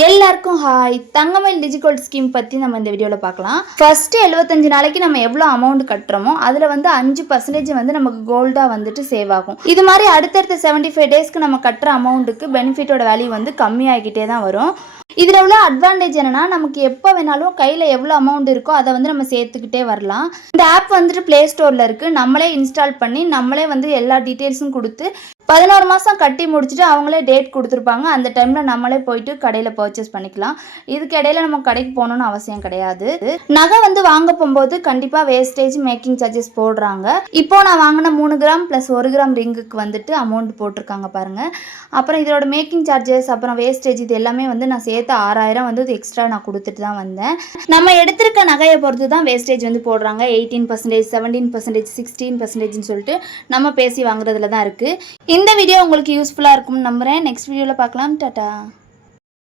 எல்லாருக்கும் ஹாய் தங்கமயில் DigiGold scheme பற்றி நம்ம இந்த வீடியோவில் பார்க்கலாம். ஃபஸ்ட்டு எழுபத்தஞ்சு நாளைக்கு நம்ம எவ்வளோ அமௌண்ட் கட்டுறோமோ அதில் வந்து அஞ்சு பர்சன்டேஜ் வந்து நமக்கு கோல்டாக வந்துட்டு சேவ் ஆகும். இது மாதிரி அடுத்தடுத்த செவன்ட்டி ஃபைவ் டேஸ்க்கு நம்ம கட்டுற அமௌண்ட்டுக்கு பெனிஃபிட்டோட வேல்யூ வந்து கம்மியாகிக்கிட்டே தான் வரும். இதில் உள்ள அட்வான்டேஜ் என்னன்னா நமக்கு எப்போ வேணாலும் கையில் எவ்வளோ அமௌண்ட் இருக்கோ அதை வந்து நம்ம சேர்த்துக்கிட்டே வரலாம். இந்த ஆப் வந்துட்டு ப்ளே ஸ்டோரில் இருக்குது நம்மளே இன்ஸ்டால் பண்ணி நம்மளே வந்து எல்லா டீட்டெயில்ஸும் கொடுத்து பதினோரு மாதம் கட்டி முடிச்சுட்டு அவங்களே டேட் கொடுத்துருப்பாங்க. அந்த டைமில் நம்மளே போயிட்டு கடையில் பர்ச்சேஸ் பண்ணிக்கலாம். இதுக்கு இடையில நம்ம கடைக்கு போகணுன்னு அவசியம் கிடையாது. நகை வந்து வாங்க போகும்போது கண்டிப்பாக வேஸ்டேஜ் மேக்கிங் சார்ஜஸ் போடுறாங்க. இப்போ நான் வாங்கின மூணு கிராம் ப்ளஸ் ஒரு கிராம் ரிங்குக்கு வந்துட்டு அமௌண்ட் போட்டிருக்காங்க பாருங்கள் அப்புறம் இதோட மேக்கிங் சார்ஜஸ் அப்புறம் வேஸ்டேஜ் இது எல்லாமே வந்து நான் சேர்த்து ஆறாயிரம் வந்து எக்ஸ்ட்ரா நான் கொடுத்துட்டு தான் வந்தேன். நம்ம எடுத்திருக்க நகையை பொறுத்து தான் வேஸ்டேஜ் வந்து போடுறாங்க. Eighteen percentage seventeen percentage sixteen பர்சன்டேஜ்னு சொல்லிட்டு நம்ம பேசி வாங்குறதுல தான் இருக்குது இந்த வீடியோ உங்களுக்கு யூஸ்ஃபுல்லாக இருக்கும்னு நம்புகிறேன் நெக்ஸ்ட் வீடியோவில் பார்க்கலாம். டாட்டா